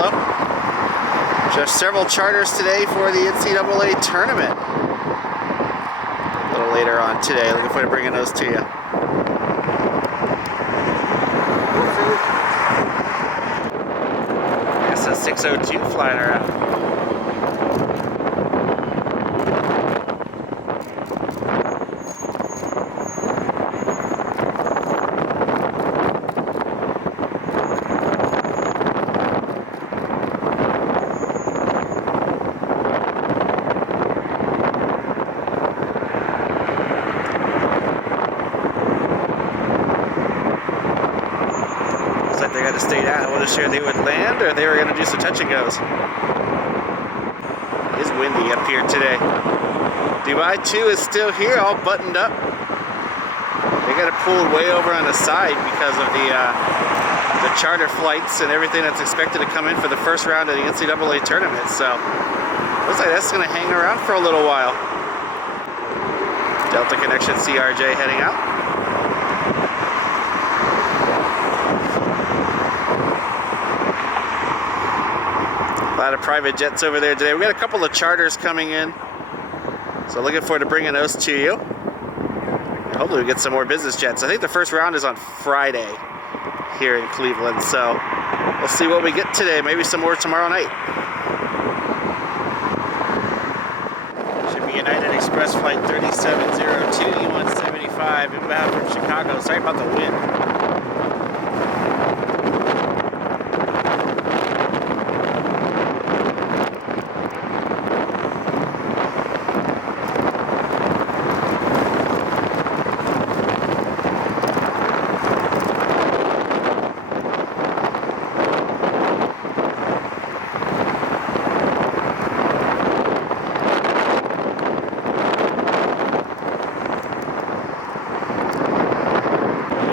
Amarillo. Just several charters today for the NCAA tournament. A little later on today. Looking forward to bringing those to you. That's a 602 flying around. Like they got to stay down. I wasn't sure they would land or they were going to do some touch and goes. It is windy up here today. Dubai 2 is still here, all buttoned up. They got it pulled way over on the side because of the charter flights and everything that's expected to come in for the first round of the NCAA tournament. So looks like that's going to hang around for a little while. Delta Connection CRJ heading out. A lot of private jets over there today. We got a couple of charters coming in, so looking forward to bringing those to you. And hopefully we get some more business jets. I think the first round is on Friday here in Cleveland, so we'll see what we get today. Maybe some more tomorrow night. Should be United Express flight 3702 E175 inbound from Chicago. Sorry about the wind.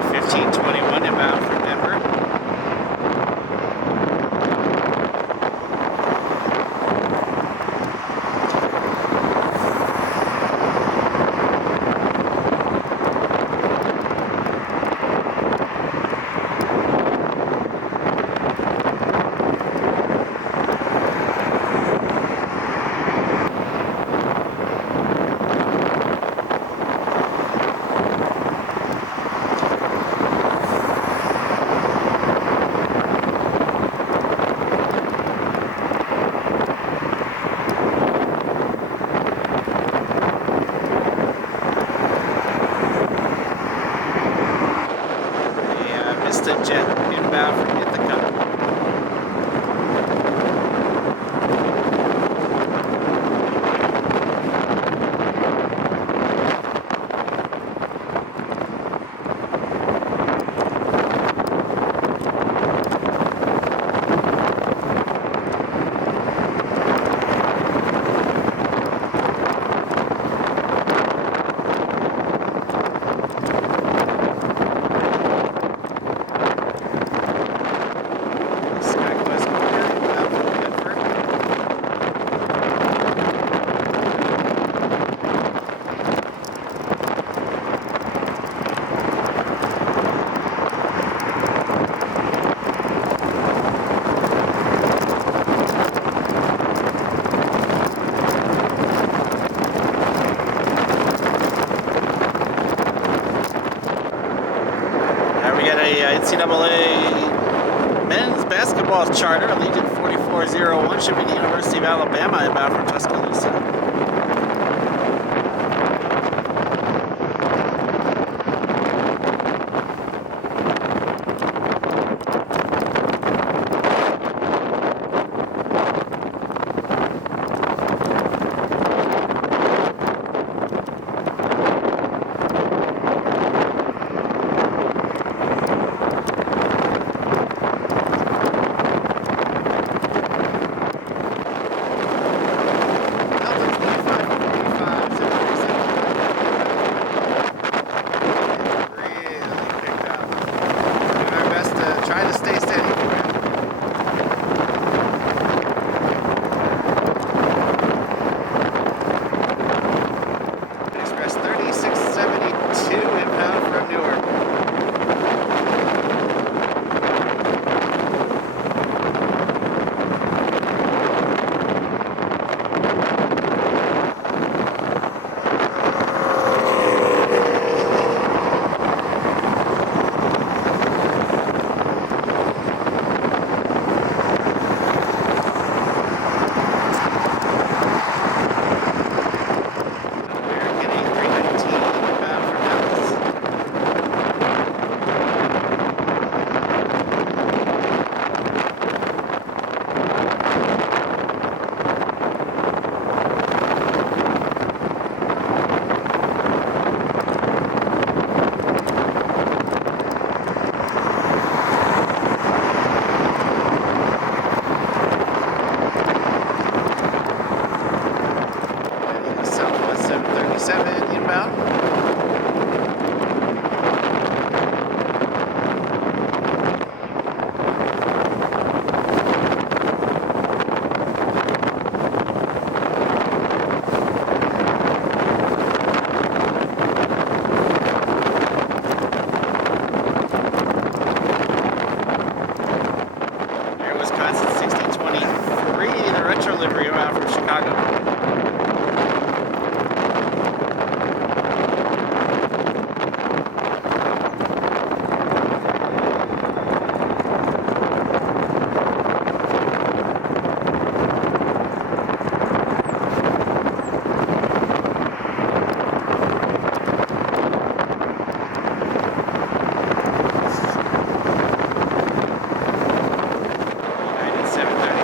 1521 inbound from Denver. Vista jet inbound from Ithaca. NCAA men's basketball charter, Allegiant 4401, should be the University of Alabama inbound from Tuscaloosa.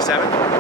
737.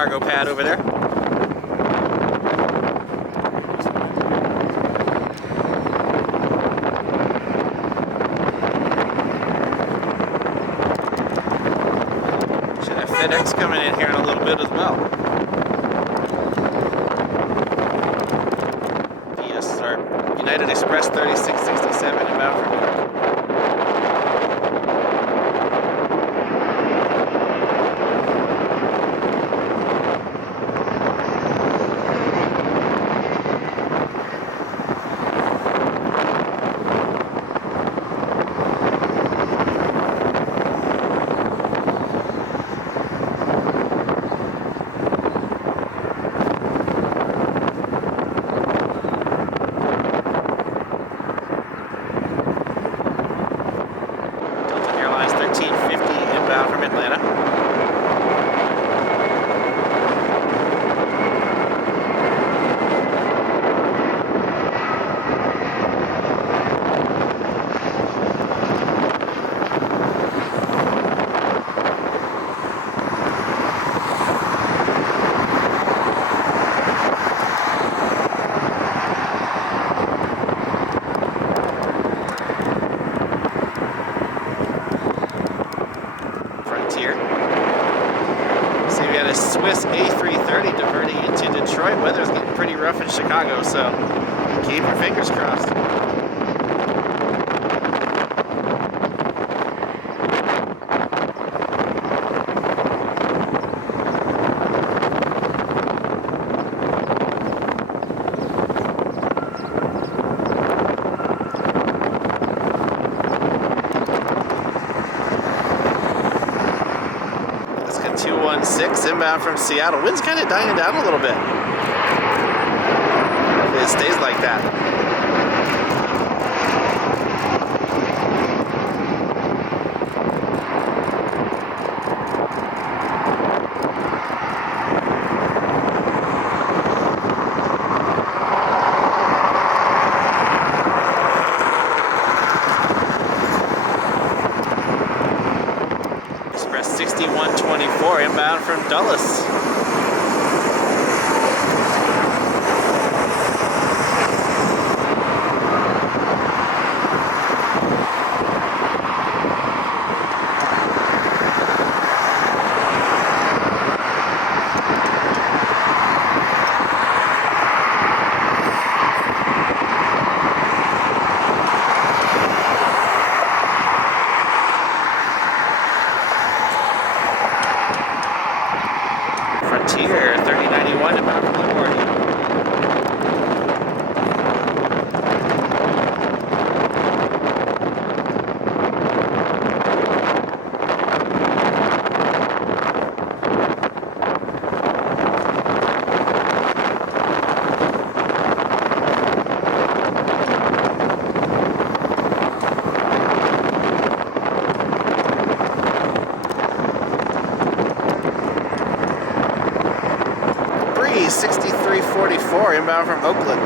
cargo pad over there. Should have FedEx coming in here in a little bit as well. PS or United Express 3667 inbound from New York. Inbound from Atlanta. So we got a Swiss A330 diverting into Detroit. Weather's getting pretty rough in Chicago, so keep your fingers crossed. Let's get 216 inbound from Seattle. Wind's kind of dying down a little bit. Hopefully it stays like that. Express 6124 inbound from Dulles. Frontier 3091 inbound from LaGuardia. Breeze 6344 inbound from Oakland.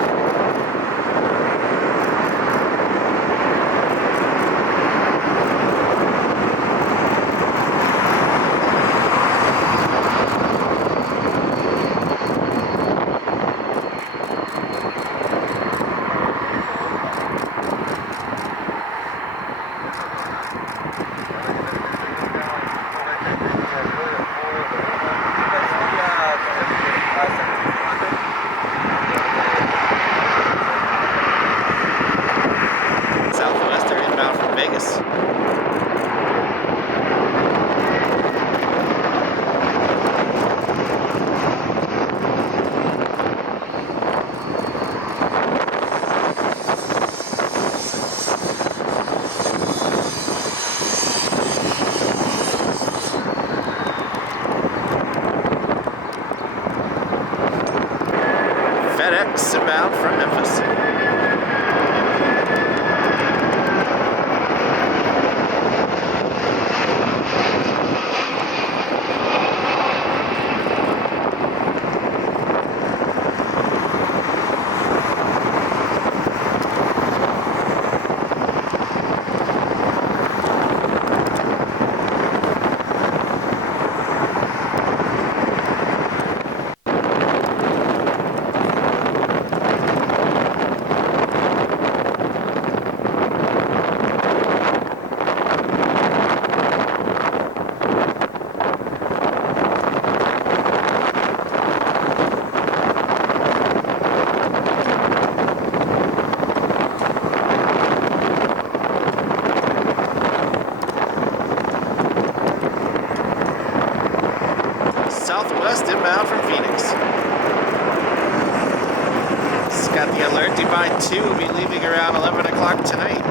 Southwestern inbound from Vegas. FedEx inbound from Memphis. Southwest inbound from Phoenix. It's got the alert. Dubai 2 will be leaving around 11 o'clock tonight.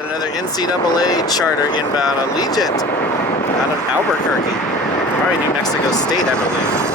Another NCAA charter inbound, Allegiant out of Albuquerque, probably New Mexico State, I believe.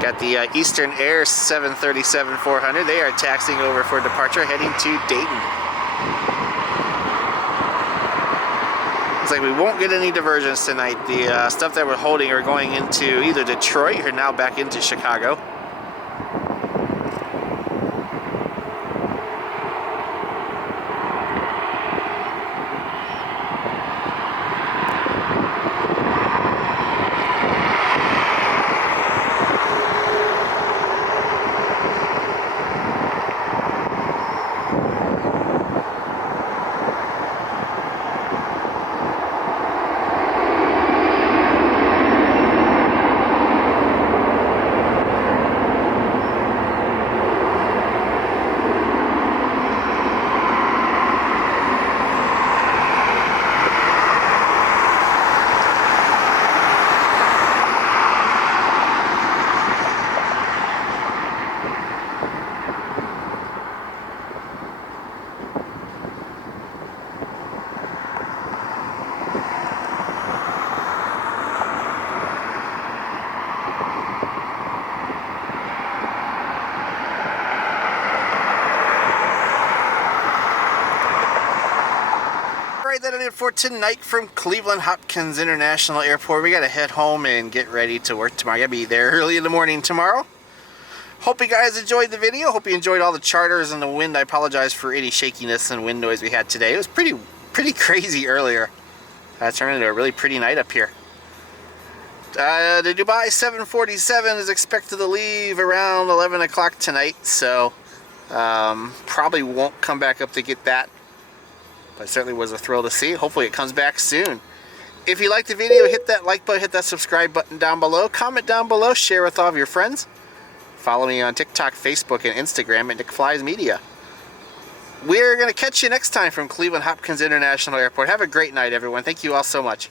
Got the Eastern Air 737-400. They are taxiing over for departure, heading to Dayton. Looks like we won't get any diversions tonight. The stuff that we're holding are going into either Detroit or now back into Chicago. That is it for tonight from Cleveland Hopkins International Airport. We gotta head home and get ready to work tomorrow. I gotta be there early in the morning tomorrow. Hope you guys enjoyed the video. Hope you enjoyed all the charters and the wind. I apologize for any shakiness and wind noise we had today. It was pretty crazy earlier. It turned into a really pretty night up here. The Dubai 747 is expected to leave around 11 o'clock tonight, so probably won't come back up to get that. But it certainly was a thrill to see. Hopefully it comes back soon. If you liked the video, hit that like button, hit that subscribe button down below. Comment down below, share with all of your friends. Follow me on TikTok, Facebook, and Instagram at Nick Flies Media. We're going to catch you next time from Cleveland Hopkins International Airport. Have a great night, everyone. Thank you all so much.